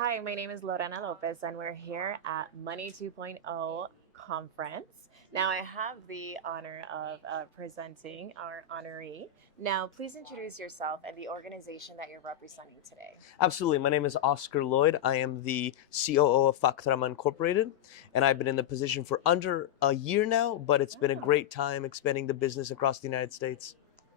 Hi, my name is Lorena Lopez, and we're here at Money 2.0 conference. Now, I have the honor of presenting our honoree. Now, please introduce yourself and the organization that you're representing today. Absolutely. My name is Oscar Loyd. I am the COO of Faktorama Incorporated, and I've been in the position for under a year now, but it's been a Oh, great time expanding the business across the United States.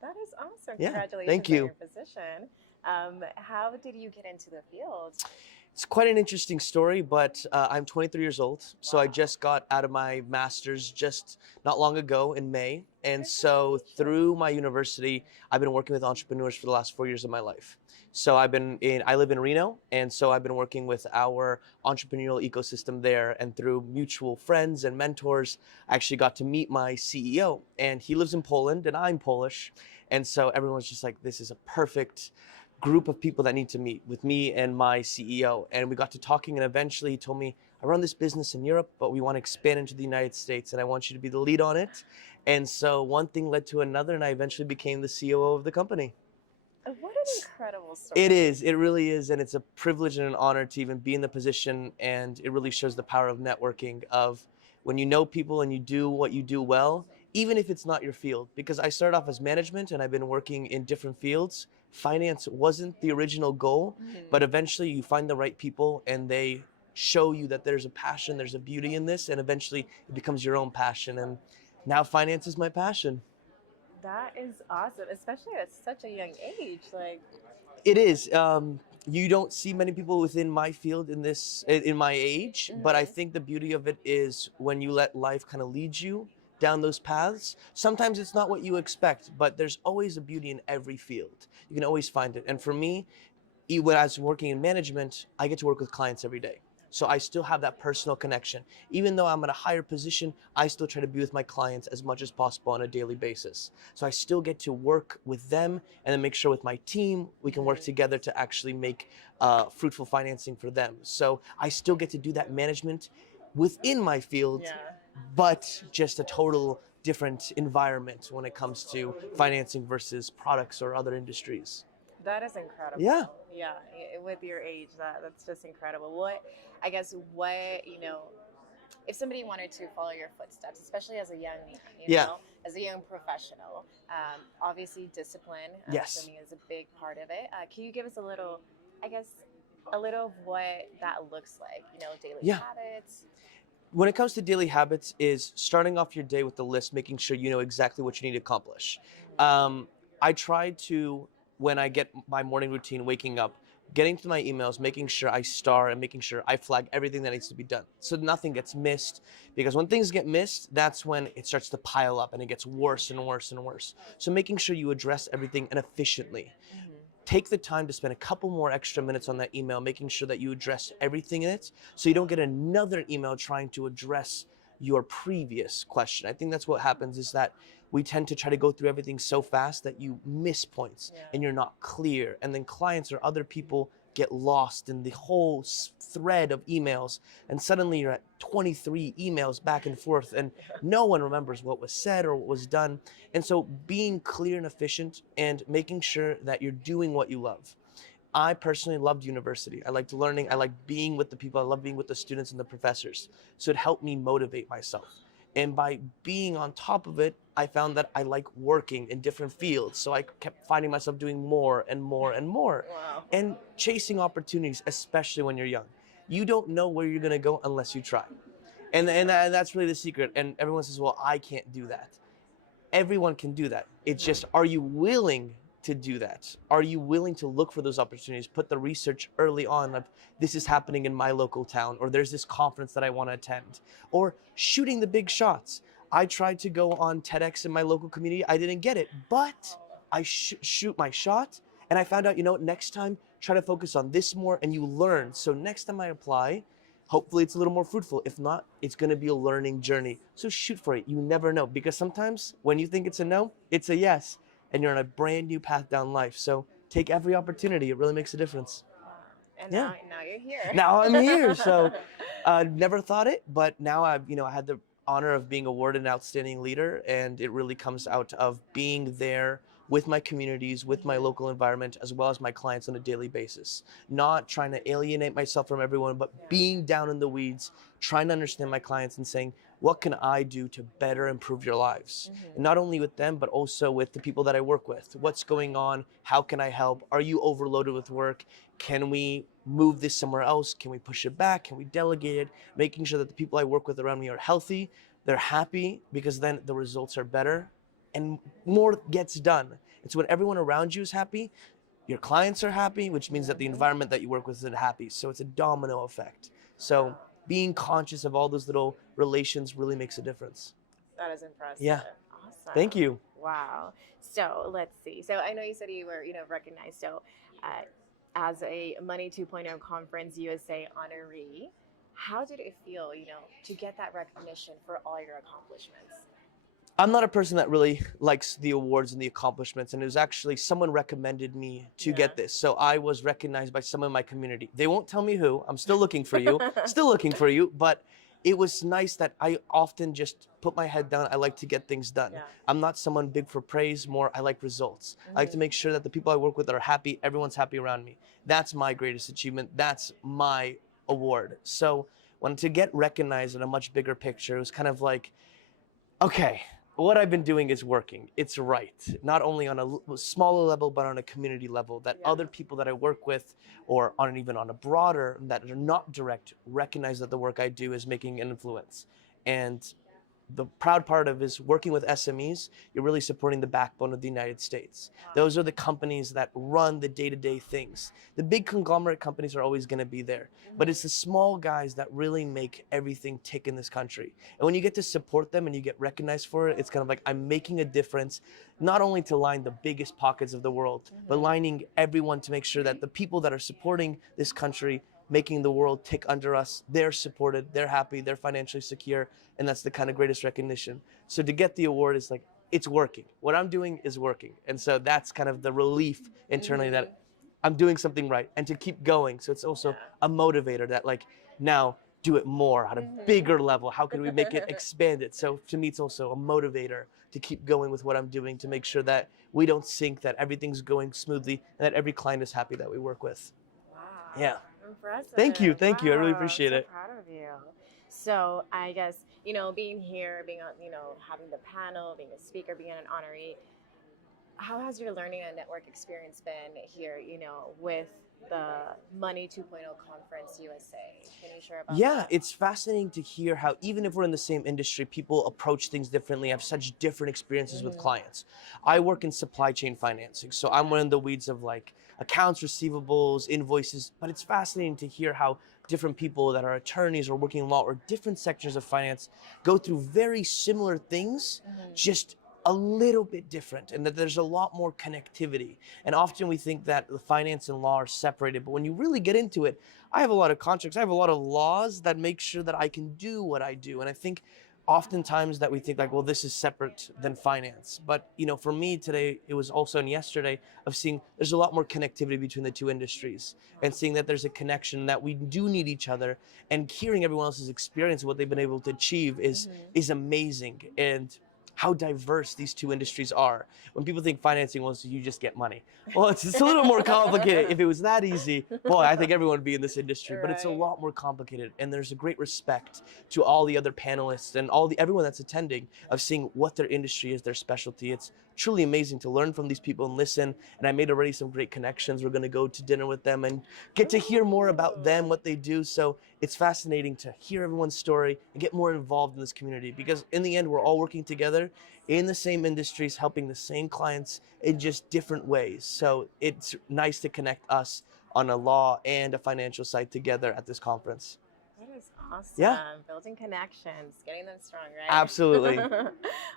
that is awesome. Yeah, thank Congratulations on you. your position. How did you get into the field? It's quite an interesting story, but I'm 23 years old, so I Wow. just got out of my master's just not long ago in May. And so Congratulations. through my university, I've been working with entrepreneurs for the last 4 years of my life. So I live in Reno, and so I've been working with our entrepreneurial ecosystem there. And through mutual friends and mentors, I actually got to meet my CEO, and he lives in Poland, and I'm Polish. And so everyone's just like, this is a perfect group of people that need to meet with me and my CEO. And we got to talking, and eventually he told me, I run this business in Europe, but we want to expand into the United States, and I want you to be the lead on it. And so one thing led to another, and I eventually became the COO of the company. What an incredible It story. is, it really is, and it's a privilege and an honor to even be in the position, and it really shows the power of networking, of when you know people and you do what you do well, even if it's not your field. Because I started off as management and I've been working in different fields. Finance wasn't the original goal, Mhm. but eventually you find the right people and they show you that there's a passion, there's a beauty in this, and eventually it becomes your own passion. And now finance is my passion. That is awesome, especially at such a young age. Like, It is. You don't see many people within my field in my age, but I mhm. think the beauty of it is when you let life kind of lead you down those paths. Sometimes it's not what you expect, but there's always a beauty in every field. You can always find it. And for me, when I was working in management, I get to work with clients every day. So I still have that personal connection. Even though I'm at a higher position, I still try to be with my clients as much as possible on a daily basis. So I still get to work with them and then make sure with my team we can work Mhm. together to actually make fruitful financing for them. So I still get to do that management within my field, Yeah, but just a total different environment when it comes to financing versus products or other industries. that is Yeah. incredible. Yeah, with your age, that's just incredible. I guess, if somebody wanted to follow your footsteps, especially as a young man, Yeah. as a young professional, obviously discipline, I'm Yes. assuming, is a big part of it. Can you give us a little, I guess, a little of what that looks like? Daily Yeah. habits. When it comes to daily habits, is starting off your day with the list, making sure you know exactly what you need to accomplish. Um, I try to, when I get my morning routine, waking up, getting to my emails, making sure I star and making sure I flag everything that needs to be done so nothing gets missed. Because when things get missed, that's when it starts to pile up and it gets worse and worse and worse. So making sure you address everything and efficiently. Mhm. Take the time to spend a couple more extra minutes on that email, making sure that you address everything in it so you don't get another email trying to address your previous question. I think that's what happens is that we tend to try to go through everything so fast that you miss points Yeah. and you're not clear. And then clients or other people get lost in the whole thread of emails. And suddenly you're at 23 emails back and forth and no one remembers what was said or what was done. And so being clear and efficient and making sure that you're doing what you love. I personally loved university. I liked learning. I liked being with the people. I love being with the students and the professors. So it helped me motivate myself. And by being on top of it, I found that I like working in different fields. So I kept finding myself doing more and more and more Wow. and chasing opportunities, especially when you're young. You don't know where you're going to go unless you try. And that's really the secret. And everyone says, well, I can't do that. Everyone can do that. It's just, are you willing to do that? Are you willing to look for those opportunities? Put the research early on of this is happening in my local town, or there's this conference that I want to attend, or shooting the big shots. I tried to go on TEDx in my local community. I didn't get it, but I shoot my shot and I found out, next time try to focus on this more and you learn. So next time I apply, hopefully it's a little more fruitful. If not, it's going to be a learning journey. So shoot for it. You never know, because sometimes when you think it's a no, it's a yes, and you're on a brand new path down life. So take every opportunity. It really makes a difference. Wow. And Yeah. now you're here. Now I'm here. So never thought it, but now I had the honor of being awarded an outstanding leader, and it really comes out of being there with my communities, with my local environment, as well as my clients on a daily basis. Not trying to alienate myself from everyone, but being down in the weeds, trying to understand my clients and saying, what can I do to better improve your lives? And not only with them, but also with the people that I work with. What's going on? How can I help? Are you overloaded with work? Can we move this somewhere else? Can we push it back? Can we delegate it? Making sure that the people I work with around me are healthy, they're happy, because then the results are better and more gets done. And so when everyone around you is happy, your clients are happy, which means that the environment that you work with is happy. So it's a domino effect. So being conscious of all those little relations really makes a difference. That is impressive. Yeah. Awesome. Thank you. Wow. So let's see. So I know you said you were, recognized. So as a Money 2.0 Conference USA honoree, how did it feel, to get that recognition for all your accomplishments? I'm not a person that really likes the awards and the accomplishments, and it was actually someone recommended me to get this. So I was recognized by someone in my community. They won't tell me who. I'm still looking for you, but it was nice that I often just put my head down. I like to get things done. I'm not someone big for praise, more I like results. I like to make sure that the people I work with are happy, everyone's happy around me. That's my greatest achievement. That's my award. So when to get recognized in a much bigger picture, it was kind of like, okay, what I've been doing is working. It's right. Not only on a smaller level, but on a community level, that other people that I work with, or even on a broader, that are not direct, recognize that the work I do is making an influence. And the proud part of is working with SMEs, you're really supporting the backbone of the United States. Those are the companies that run the day-to-day things. The big conglomerate companies are always going to be there, but it's the small guys that really make everything tick in this country. And when you get to support them and you get recognized for it, it's kind of like I'm making a difference, not only to line the biggest pockets of the world, but lining everyone to make sure that the people that are supporting this country, making the world tick under us, they're supported, they're happy, they're financially secure, and that's the kind of greatest recognition. So to get the award is like, it's working. What I'm doing is working. And so that's kind of the relief internally that I'm doing something right, and to keep going. So it's also a motivator that like, now do it more at a bigger level. How can we make it expand it? So to me, it's also a motivator to keep going with what I'm doing, to make sure that we don't sink, that everything's going smoothly, and that every client is happy that we work with. Wow. Yeah. Impressive. Thank you. I really appreciate so it. Proud of you. So I guess, being here, being on, having the panel, being a speaker, being an honoree, how has your learning and network experience been here, with the Money 2.0 Conference USA? Can you share about that? Yeah, it's fascinating to hear how even if we're in the same industry, people approach things differently, have such different experiences with clients. I work in supply chain financing, so I'm one in the weeds of like accounts receivables, invoices, but it's fascinating to hear how different people that are attorneys or working in law or different sectors of finance go through very similar things, just a little bit different, and that there's a lot more connectivity. And often we think that the finance and law are separated, but when you really get into it, I have a lot of contracts, I have a lot of laws that make sure that I can do what I do. And I think oftentimes that we think like, well, this is separate than finance. But for me today, it was also, and yesterday, of seeing there's a lot more connectivity between the two industries, and seeing that there's a connection, that we do need each other, and hearing everyone else's experience, what they've been able to achieve is amazing. And how diverse these two industries are. When people think financing, well, so you just get money. Well, it's a little more complicated. If it was that easy, boy, I think everyone would be in this industry. But it's a lot more complicated, and there's a great respect to all the other panelists and everyone that's attending, of seeing what their industry is, their specialty. It's truly amazing to learn from these people and listen. And I made already some great connections. We're going to go to dinner with them and get to hear more about them, what they do. So it's fascinating to hear everyone's story and get more involved in this community, because in the end, we're all working together in the same industries, helping the same clients in just different ways. So it's nice to connect us on a law and a financial side together at this conference. That is awesome. Yeah. Building connections, getting them strong, right? Absolutely.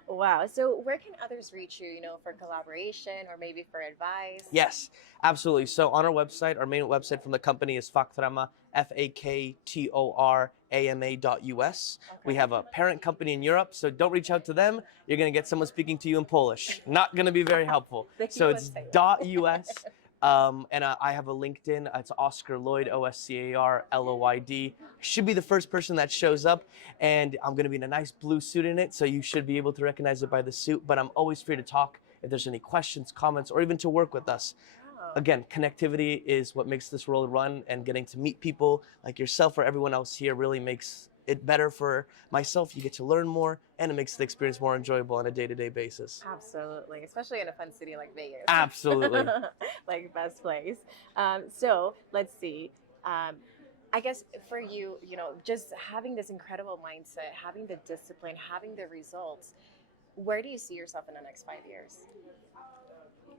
Wow. So where can others reach you, for collaboration or maybe for advice? Yes, absolutely. So on our website, our main website from the company is Faktorama, Faktorama.us. We have a parent company in Europe, so don't reach out to them. You're going to get someone speaking to you in Polish. Not going to be very helpful. So it's .us. And I have a LinkedIn. It's Oscar Loyd, OSCAR LOYD. Should be the first person that shows up, and I'm going to be in a nice blue suit in it, so you should be able to recognize it by the suit. But I'm always free to talk. if there's any questions, comments, or even to work with us. Oh, Again, connectivity is what makes this world run, and getting to meet people like yourself or everyone else here really makes it better for myself. You get to learn more, and it makes the experience more enjoyable on a day-to-day basis. absolutely. Especially in a fun city like Vegas. Absolutely. Like best place. So let's see. I guess for you, just having this incredible mindset, having the discipline, having the results, where do you see yourself in the next 5 years?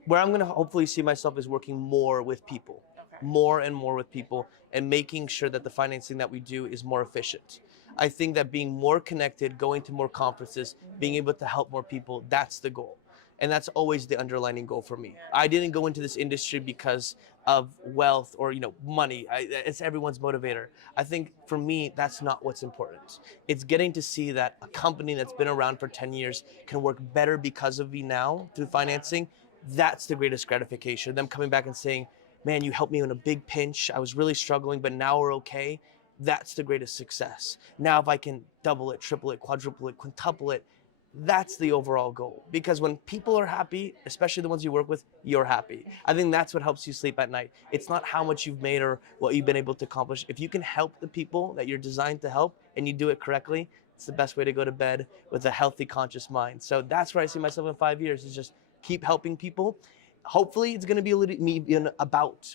Where I'm going to hopefully see myself is working more with people, Okay. more and more with people, and making sure that the financing that we do is more efficient. I think that being more connected, going to more conferences, being able to help more people, that's the goal. And that's always the underlining goal for me. I didn't go into this industry because of wealth or money. It's everyone's motivator. I think for me, that's not what's important. It's getting to see that a company that's been around for 10 years can work better because of me now through financing. That's the greatest gratification. Them coming back and saying, man, you helped me in a big pinch. I was really struggling, but now we're okay. That's the greatest success. Now, if I can double it, triple it, quadruple it, quintuple it, that's the overall goal. Because when people are happy, especially the ones you work with, you're happy. I think that's what helps you sleep at night. It's not how much you've made or what you've been able to accomplish. If you can help the people that you're designed to help and you do it correctly, it's the best way to go to bed with a healthy, conscious mind. So that's where I see myself in 5 years, is just keep helping people. Hopefully it's going to be a little about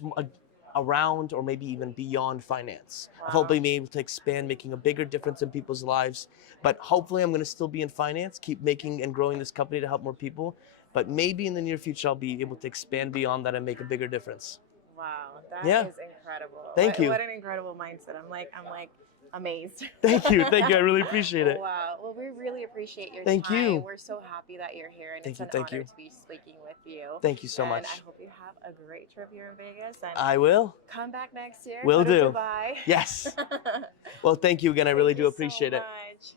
around or maybe even beyond finance. Wow. I've hopefully been able to expand, making a bigger difference in people's lives. But hopefully I'm going to still be in finance, keep making and growing this company to help more people. But maybe in the near future, I'll be able to expand beyond that and make a bigger difference. Wow, that Yeah. is incredible. Thank you. What an incredible mindset. I'm like amazed. Thank you. Thank you. I really appreciate it. Wow. Well, we really appreciate your Thank time. you. We're so happy that you're here, and Thank it's you, an thank honor you. to be speaking with you. Thank you so And much. I hope you have a great trip here in Vegas. And I will. come back next year. Will Go to do. Dubai. Yes. Well, thank you again. I really do appreciate it. Much.